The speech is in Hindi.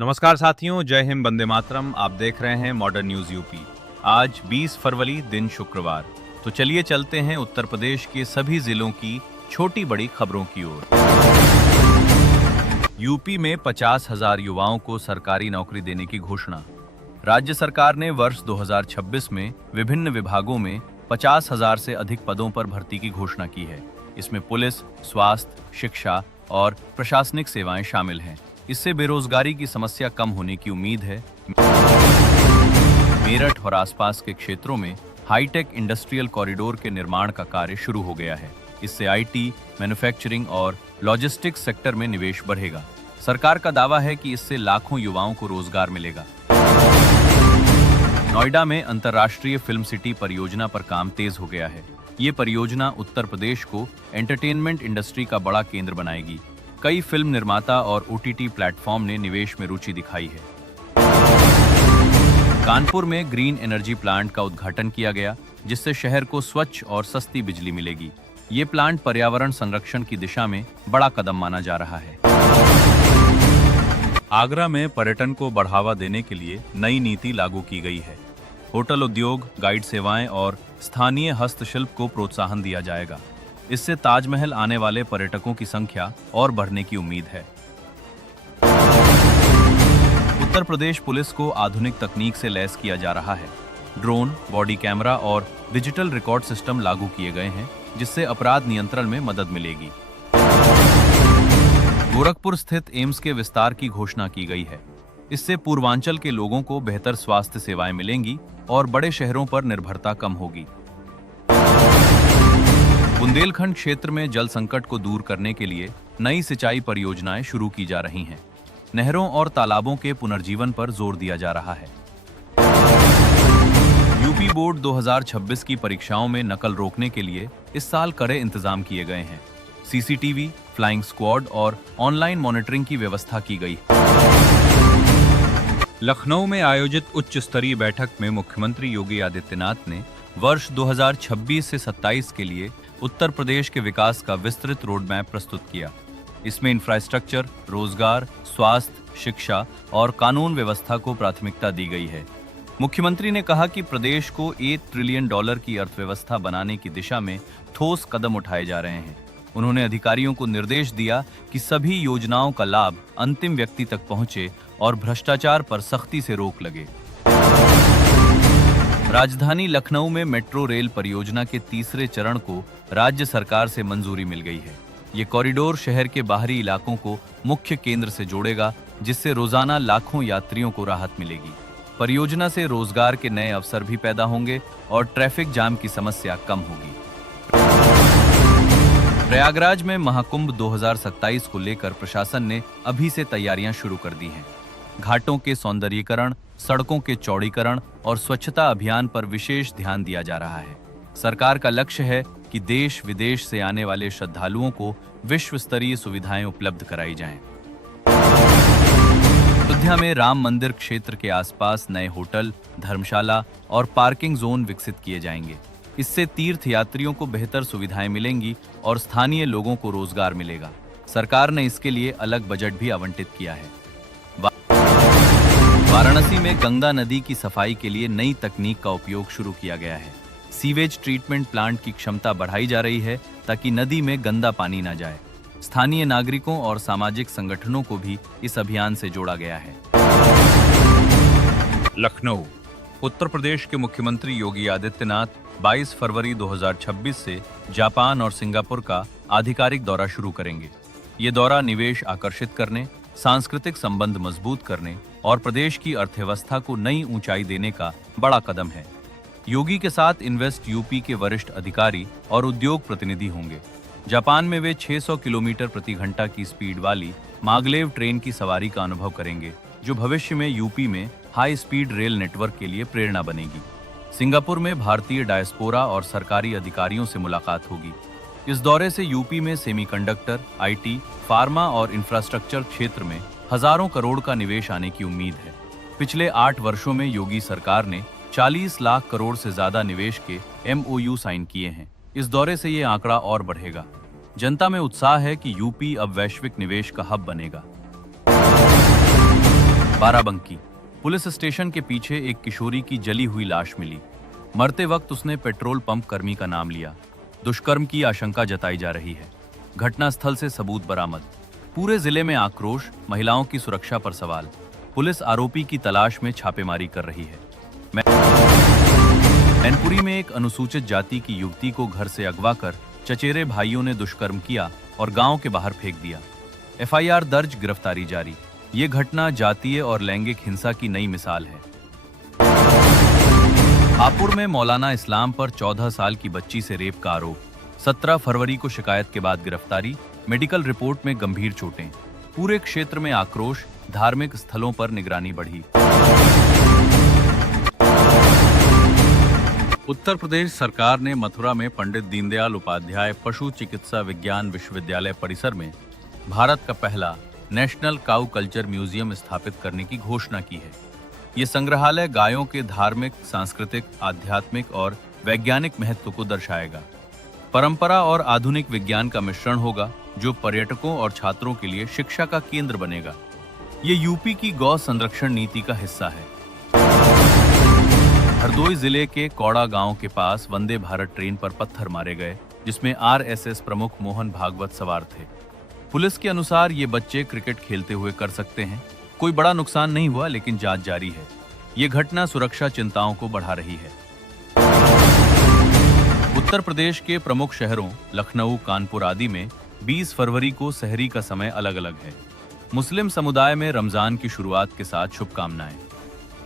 नमस्कार साथियों, जय हिंद, वंदे मातरम। आप देख रहे हैं मॉडर्न न्यूज यूपी। आज 20 फरवरी, दिन शुक्रवार। तो चलिए चलते हैं उत्तर प्रदेश के सभी जिलों की छोटी बड़ी खबरों की ओर। यूपी में 50,000 युवाओं को सरकारी नौकरी देने की घोषणा। राज्य सरकार ने वर्ष 2026 में विभिन्न विभागों में 50,000 से अधिक पदों पर भर्ती की घोषणा की है। इसमें पुलिस, स्वास्थ्य, शिक्षा और प्रशासनिक सेवाएं शामिल हैं। इससे बेरोजगारी की समस्या कम होने की उम्मीद है। मेरठ और आसपास के क्षेत्रों में हाईटेक इंडस्ट्रियल कॉरिडोर के निर्माण का कार्य शुरू हो गया है। इससे आईटी, मैन्युफैक्चरिंग और लॉजिस्टिक्स सेक्टर में निवेश बढ़ेगा। सरकार का दावा है कि इससे लाखों युवाओं को रोजगार मिलेगा। नोएडा में अंतर्राष्ट्रीय फिल्म सिटी परियोजना पर काम तेज हो गया है। ये परियोजना उत्तर प्रदेश को एंटरटेनमेंट इंडस्ट्री का बड़ा केंद्र बनाएगी। कई फिल्म निर्माता और ओटीटी प्लेटफॉर्म ने निवेश में रुचि दिखाई है। कानपुर में ग्रीन एनर्जी प्लांट का उद्घाटन किया गया, जिससे शहर को स्वच्छ और सस्ती बिजली मिलेगी। ये प्लांट पर्यावरण संरक्षण की दिशा में बड़ा कदम माना जा रहा है। आगरा में पर्यटन को बढ़ावा देने के लिए नई नीति लागू की गई है। होटल उद्योग, गाइड सेवाएं और स्थानीय हस्तशिल्प को प्रोत्साहन दिया जाएगा। इससे ताजमहल आने वाले पर्यटकों की संख्या और बढ़ने की उम्मीद है। उत्तर प्रदेश पुलिस को आधुनिक तकनीक से लैस किया जा रहा है। ड्रोन, बॉडी कैमरा और डिजिटल रिकॉर्ड सिस्टम लागू किए गए हैं, जिससे अपराध नियंत्रण में मदद मिलेगी। गोरखपुर स्थित एम्स के विस्तार की घोषणा की गई है। इससे पूर्वांचल के लोगों को बेहतर स्वास्थ्य सेवाएं मिलेंगी और बड़े शहरों पर निर्भरता कम होगी। बुंदेलखंड क्षेत्र में जल संकट को दूर करने के लिए नई सिंचाई परियोजनाएं शुरू की जा रही हैं। नहरों और तालाबों के पुनर्जीवन पर जोर दिया जा रहा है। यूपी बोर्ड 2026 की परीक्षाओं में नकल रोकने के लिए इस साल कड़े इंतजाम किए गए हैं। सीसीटीवी, फ्लाइंग स्क्वाड और ऑनलाइन मॉनिटरिंग की व्यवस्था की गई। लखनऊ में आयोजित उच्च स्तरीय बैठक में मुख्यमंत्री योगी आदित्यनाथ ने वर्ष 2026 से 27 के लिए उत्तर प्रदेश के विकास का विस्तृत रोडमैप प्रस्तुत किया। इसमें इंफ्रास्ट्रक्चर, रोजगार, स्वास्थ्य, शिक्षा और कानून व्यवस्था को प्राथमिकता दी गई है। मुख्यमंत्री ने कहा कि प्रदेश को $1 ट्रिलियन की अर्थव्यवस्था बनाने की दिशा में ठोस कदम उठाए जा रहे हैं। उन्होंने अधिकारियों को निर्देश दिया कि सभी योजनाओं का लाभ अंतिम व्यक्ति तक पहुंचे और भ्रष्टाचार पर सख्ती से रोक लगे। राजधानी लखनऊ में मेट्रो रेल परियोजना के तीसरे चरण को राज्य सरकार से मंजूरी मिल गई है। ये कॉरिडोर शहर के बाहरी इलाकों को मुख्य केंद्र से जोड़ेगा, जिससे रोजाना लाखों यात्रियों को राहत मिलेगी। परियोजना से रोजगार के नए अवसर भी पैदा होंगे और ट्रैफिक जाम की समस्या कम होगी। प्रयागराज में महाकुंभ 2027 को लेकर प्रशासन ने अभी से तैयारियां शुरू कर दी हैं। घाटों के सौंदर्यीकरण, सड़कों के चौड़ीकरण और स्वच्छता अभियान पर विशेष ध्यान दिया जा रहा है। सरकार का लक्ष्य है कि देश विदेश से आने वाले श्रद्धालुओं को विश्व स्तरीय सुविधाएं उपलब्ध कराई जाएं। अयोध्या में राम मंदिर क्षेत्र के आसपास नए होटल, धर्मशाला और पार्किंग जोन विकसित किए जाएंगे। इससे तीर्थ यात्रियों को बेहतर सुविधाएं मिलेंगी और स्थानीय लोगों को रोजगार मिलेगा। सरकार ने इसके लिए अलग बजट भी आवंटित किया है। वाराणसी में गंगा नदी की सफाई के लिए नई तकनीक का उपयोग शुरू किया गया है। सीवेज ट्रीटमेंट प्लांट की क्षमता बढ़ाई जा रही है ताकि नदी में गंदा पानी न जाए। स्थानीय नागरिकों और सामाजिक संगठनों को भी इस अभियान से जोड़ा गया है। लखनऊ, उत्तर प्रदेश के मुख्यमंत्री योगी आदित्यनाथ 22 फरवरी 2026 से जापान और सिंगापुर का आधिकारिक दौरा शुरू करेंगे। ये दौरा निवेश आकर्षित करने, सांस्कृतिक संबंध मजबूत करने और प्रदेश की अर्थव्यवस्था को नई ऊंचाई देने का बड़ा कदम है। योगी के साथ इन्वेस्ट यूपी के वरिष्ठ अधिकारी और उद्योग प्रतिनिधि होंगे। जापान में वे 600 किलोमीटर प्रति घंटा की स्पीड वाली मागलेव ट्रेन की सवारी का अनुभव करेंगे, जो भविष्य में यूपी में हाई स्पीड रेल नेटवर्क के लिए प्रेरणा बनेगी। सिंगापुर में भारतीय डायस्पोरा और सरकारी अधिकारियों से मुलाकात होगी। इस दौरे से यूपी में सेमीकंडक्टर, आईटी, फार्मा और इंफ्रास्ट्रक्चर क्षेत्र में हजारों करोड़ का निवेश आने की उम्मीद है। पिछले 8 वर्षों में योगी सरकार ने 40 लाख करोड़ से ज्यादा निवेश के MOU साइन किए हैं। इस दौरे से ये आंकड़ा और बढ़ेगा। जनता में उत्साह है कि यूपी अब वैश्विक निवेश का हब बनेगा। बाराबंकी पुलिस स्टेशन के पीछे एक किशोरी की जली हुई लाश मिली। मरते वक्त उसने पेट्रोल पंप कर्मी का नाम लिया। दुष्कर्म की आशंका जताई जा रही है। घटनास्थल से सबूत बरामद। पूरे जिले में आक्रोश, महिलाओं की सुरक्षा पर सवाल। पुलिस आरोपी की तलाश में छापेमारी कर रही है। मैनपुरी में एक अनुसूचित जाति की युवती को घर से अगवा कर चचेरे भाइयों ने दुष्कर्म किया और गांव के बाहर फेंक दिया। एफआईआर दर्ज, गिरफ्तारी जारी। ये घटना जातीय और लैंगिक हिंसा की नई मिसाल है। हापुड़ में मौलाना इस्लाम पर 14 साल की बच्ची से रेप का आरोप। 17 फरवरी को शिकायत के बाद गिरफ्तारी। मेडिकल रिपोर्ट में गंभीर चोटें। पूरे क्षेत्र में आक्रोश, धार्मिक स्थलों पर निगरानी बढ़ी। उत्तर प्रदेश सरकार ने मथुरा में पंडित दीनदयाल उपाध्याय पशु चिकित्सा विज्ञान विश्वविद्यालय परिसर में भारत का पहला नेशनल काऊ कल्चर म्यूजियम स्थापित करने की घोषणा की है। ये संग्रहालय गायों के धार्मिक, सांस्कृतिक, आध्यात्मिक और वैज्ञानिक महत्व को दर्शाएगा। परंपरा और आधुनिक विज्ञान का मिश्रण होगा, जो पर्यटकों और छात्रों के लिए शिक्षा का केंद्र बनेगा। ये यूपी की गौ संरक्षण नीति का हिस्सा है। हरदोई जिले के कौड़ा गांव के पास वंदे भारत ट्रेन पर पत्थर मारे गए, जिसमें आरएसएस प्रमुख मोहन भागवत सवार थे। पुलिस के अनुसार ये बच्चे क्रिकेट खेलते हुए कर सकते हैं। कोई बड़ा नुकसान नहीं हुआ, लेकिन जांच जारी है। ये घटना सुरक्षा चिंताओं को बढ़ा रही है। उत्तर प्रदेश के प्रमुख शहरों लखनऊ, कानपुर आदि में 20 फरवरी को सहरी का समय अलग अलग है। मुस्लिम समुदाय में रमजान की शुरुआत के साथ शुभकामनाएं।